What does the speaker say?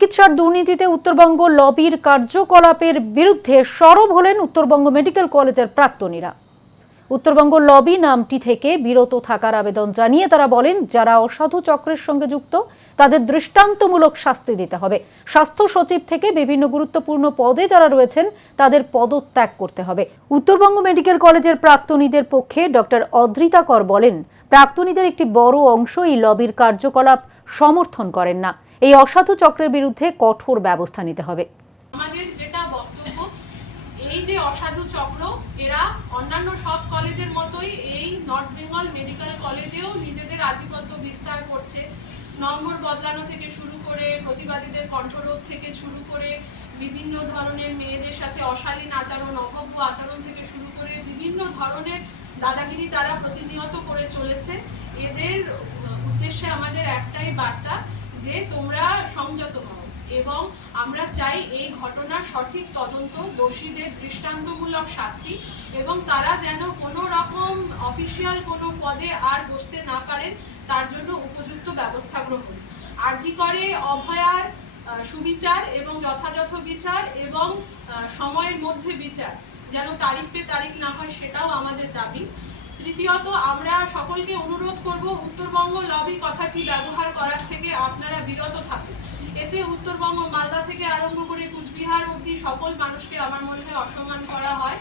চিকিৎসার দুর্নীতিতে উত্তরবঙ্গ লবির কার্যকলাপের বিরুদ্ধে সরব হলেন উত্তরবঙ্গ মেডিকেল কলেজের প্রাক্তনীরা। উত্তরবঙ্গ লবি নামটি থেকে বিরত থাকার আবেদন জানিয়ে তারা বলেন, যারা অসাধু চক্রের সঙ্গে যুক্ত তাদের দৃষ্টান্তমূলক শাস্তি দিতে হবে। স্বাস্থ্য সচিব থেকে বিভিন্ন গুরুত্বপূর্ণ পদে যারা রয়েছেন তাদের পদত্যাগ করতে হবে। উত্তরবঙ্গ মেডিকেল কলেজের প্রাক্তনীদের পক্ষে ডক্টর অদ্রিতা কর বলেন, প্রাক্তনীদের একটি বড় অংশ এই লবির কার্যকলাপ সমর্থন করেন না। এই অসাধু চক্রের বিরুদ্ধে কঠোর ব্যবস্থা নিতে হবে। আমাদের যেটা বক্তব্য, এই যে অসাধু চক্র, এরা অন্যান্য সব কলেজের মতোই এই নর্থ বেঙ্গল মেডিকেল কলেজেও নিজেদের আধিপত্য বিস্তার করছে। নম্বর বদলানো থেকে শুরু করে, প্রতিবাদীদের কণ্ঠরোধ থেকে শুরু করে, বিভিন্ন ধরনের মেয়েদের সাথে অশালীন আচরণ, অভব্য আচরণ থেকে শুরু করে বিভিন্ন ধরনের দাদাগিরি তারা প্রতিনিয়ত করে চলেছে। এদের উদ্দেশ্যে আমাদের একটাই বার্তা যে তোমরা সংযত হও, এবং আমরা চাই এই ঘটনার সঠিক তদন্ত, দোষীদের দৃষ্টান্তমূলক শাস্তি, এবং তারা যেন কোনো রকম অফিসিয়াল কোনো পদে আর বসতে না পারেন, তার জন্য উপযুক্ত ব্যবস্থা গ্রহণ। আরজি করে অভয়ার সুবিচার এবং যথাযথ বিচার এবং সময়ের মধ্যে বিচার, যেন তারিখ পে তারিখ না হয়, সেটাও আমাদের দাবি। তৃতীয়ত, আমরা সকলকে অনুরোধ করব, উত্তরবঙ্গ লবি কথাটি ব্যবহার করার থেকে আপনারা বিরত থাকুন। এতে উত্তরবঙ্গ, মালদা থেকে আরম্ভ করে কুচবিহার অবধি সকল মানুষকে আমার মনে হয় অসম্মান করা হয়।